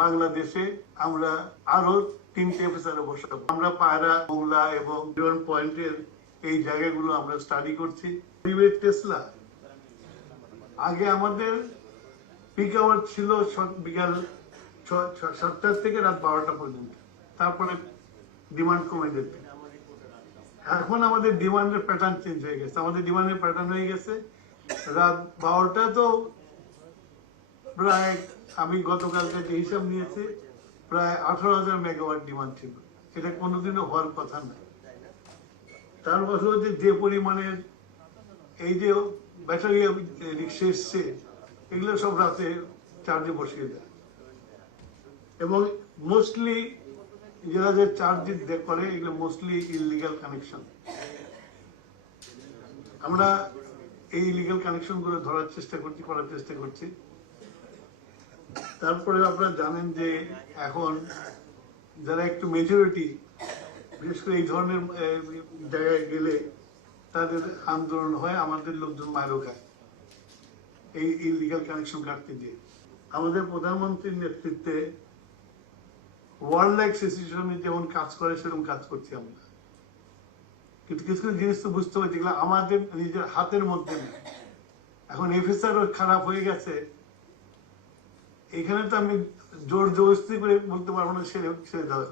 বাংলাদেশে আমরা আরো 3টে অফিসারে বসাবো। আমরা পায়রা, মোংলা এবং ডিওন পয়েন্টের এই জায়গাগুলো আমরা স্টাডি করছি। টেসলা আগে আমাদের পিক আওয়ার ছিল বিকাল 7টা থেকে রাত 12টা পর্যন্ত, তারপরে ডিমান্ড কমে যেত। এখন আমাদের ডিমান্ডের প্যাটার্ন চেঞ্জ হয়ে গেছে। আমাদের ডিমান্ডের প্যাটার্ন হয়ে গেছে রাত 12টা তো প্রায়, আমি গতকালকে যে হিসাব নিয়েছি, প্রায় 18,000 মেগাওয়াট ডিমান্ড ছিল। এটা কোনোদিনও হওয়ার কথা না। তার কথা হচ্ছে যে পরিমাণের এই যে ব্যাটারি রিক্সা এসছে, এগুলো সব রাতে চার্জে বসিয়ে দেয় এবং মোস্টলি যারা যে চার্জ করে এগুলো মোস্টলি ইলিগাল কানেকশন। আমরা এই ইলিগাল কানেকশন গুলো ধরার করার চেষ্টা করছি। তারপরে আপনারা জানেন যে এখন যারা একটু মেজরিটি, বিশেষ করে এই ধরনের জায়গায় গেলে তাদের আন্দোলন হয়, আমাদের লোকজন মারও খায় এই ইলিগাল কানেকশন কাটতে দিয়ে। আমাদের প্রধানমন্ত্রীর নেতৃত্বে ওয়ার্ল্ড লাইক সিচুয়েশনে যেমন কাজ করে সেরকম কাজ করছি আমরা। কিন্তু কিছু কিছু জিনিস তো বুঝতে হবে যেগুলো আমাদের নিজের হাতের মধ্যে নেই। এখন এফএসআরও খারাপ হয়ে গেছে, এখানে তো আমি জোর জবরদস্তি করে বলতে পারবো না ছেড়ে দাও।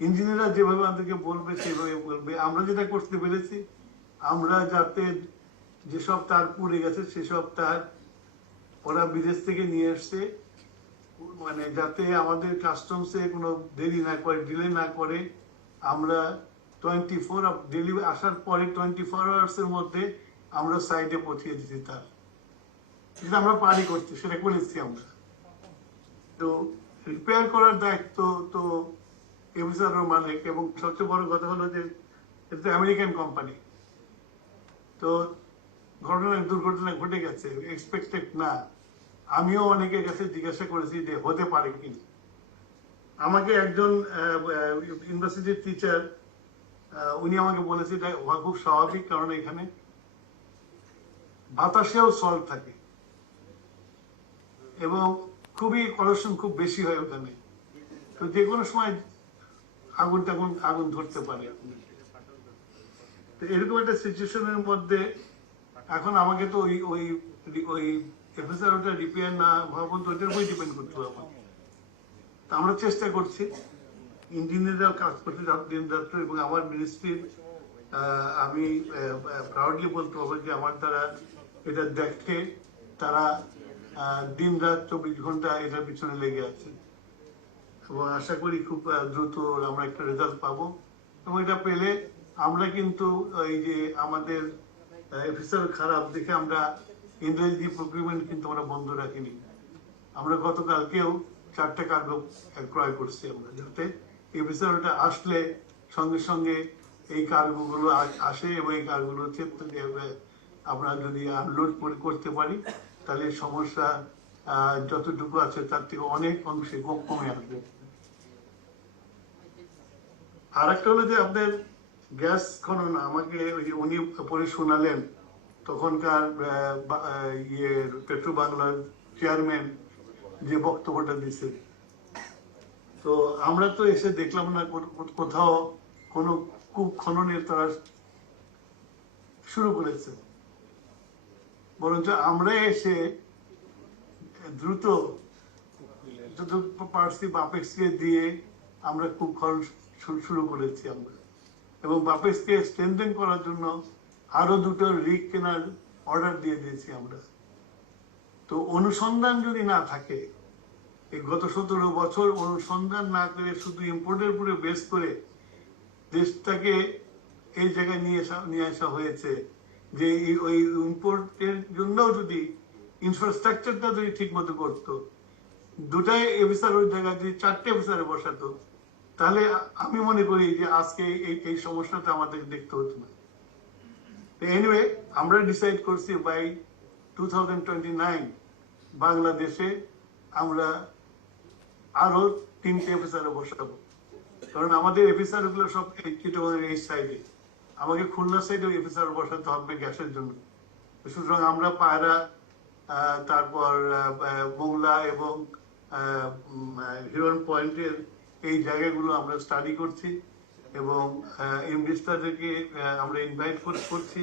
ইঞ্জিনিয়াররা যেভাবে আমাদেরকে বলবে সেভাবে বলবে। আমরা যেটা করতে পেরেছি, আমরা যাতে যেসব তার পুড়ে গেছে সেসব তার ওরা বিদেশ থেকে নিয়ে এসছে, মানে যাতে আমাদের কাস্টমসে কোনো দেরি না করে, ডিলে না করে। আমরা 24 ডেলিভারি আসার পরে 24 আওয়ার্সের মধ্যে আমরা সাইটে পৌঁছিয়ে দিচ্ছি তার, যেটা আমরা পারি করছি, সেটা করেছি আমরা। তো রিপেয়ার করার দায়িত্ব তো এফএসআর মালিক, এবং সবচেয়ে বড় কথা হলো যে এটা আমেরিকান কোম্পানি। তো দুর্ঘটনা ঘটে গেছে, এক্সপেক্টেড না। আমিও অনেকের কাছে জিজ্ঞাসা করেছি যে হতে পারে কিনা। আমাকে একজন ইউনিভার্সিটির টিচার, উনি আমাকে বলেছে এটা খুব স্বাভাবিক, কারণ এখানে বাতাসেও সল্ট থাকে এবং খুবই কলুশন খুব বেশি হয় ওখানে। তো যে কোনো সময় আগুন ধরতে পারে। তো এরকম একটা সিচুয়েশনের মধ্যে এখন আমাকে তো ওই এফএসআর ওটা রিপেয়ার না হওয়া পর্যন্ত ওইটার উপরে ডিপেন্ড করতে হবে। তা আমরা চেষ্টা করছি, ইঞ্জিনিয়াররা কাজ করতে দিন রাত্র, এবং আমার মিনিস্ট্রির আমি প্রাউডলি বলতে পারবো যে আমার দ্বারা এটা দেখে তারা দিন রাত 24 ঘন্টা এটার পিছনে লেগে আছে, এবং আশা করি খুব দ্রুত আমরা একটা রেজাল্ট পাবো। এবং এটা পেলে আমরা কিন্তু এই যে আমাদের এফিসার খারাপ দেখে আমরা ইন্ডাস্ট্রি প্রকিউরমেন্ট কিন্তু আমরা বন্ধ রাখিনি। আমরা গতকালকেও 4টা কার্গো ক্রয় করছি আমরা, যাতে এফিসার ওটা আসলে সঙ্গে সঙ্গে এই কার্গো গুলো আসে, এবং এই কার্গো গুলো আমরা যদি আনলোড করতে পারি তাহলে সমস্যা যতটুকু আছে তার থেকে অনেক অংশে কমে আসবে। আর একটা হলো যে আপনাদের গ্যাস খনন, আমাকে উনি পরে শোনালেন তখনকার পেট্রো বাংলার চেয়ারম্যান যে বক্তব্যটা দিছে। তো আমরা তো এসে দেখলাম না কোথাও কোনো কূপ খননের তারা শুরু করেছে, বরঞ্চ আমরা এসে দ্রুত যত পারছি বাপেক্সকে দিয়ে আমরা কূপ খনন শুরু করেছি আমরা, এবং বাপেক্সকে স্ট্রেনথেন করার জন্য আরো 2টো রিগ কেনার অর্ডার দিয়ে দিয়েছি আমরা। তো অনুসন্ধান যদি না থাকে, এই গত 17 বছর অনুসন্ধান না করে শুধু ইম্পোর্টের উপরে বেস করে দেশটাকে এই জায়গায় নিয়ে আসা হয়েছে, যে ওই ইম্পোর্টের জন্য যদি ইনফ্রাস্ট্রাকচারটা যদি ঠিক মতো করতো, 2টাই অফিসার ওই জায়গায় যদি 4টে অফিসারে বসাতো, তাহলে আমি মনে করি যে আজকে এই সমস্যাটা আমাদের দেখতে হতো না। এনিওয়ে, আমরা ডিসাইড করছি বাই 2029 বাংলাদেশে আমরা আরো 3টে অফিসারে বসাবো, কারণ আমাদের অফিসার গুলো সব চিটাগংয়ের এই সাইডে। আমাকে খুলনা সাইডে অফিসার বসাতে হবে গ্যাসের জন্য। সুতরাং আমরা পায়রা, তারপর মোংলা এবং হিরন পয়েন্টের এই জায়গাগুলো আমরা স্টাডি করছি এবং ইনভেস্টরদেরকে আমরা ইনভাইট করছি।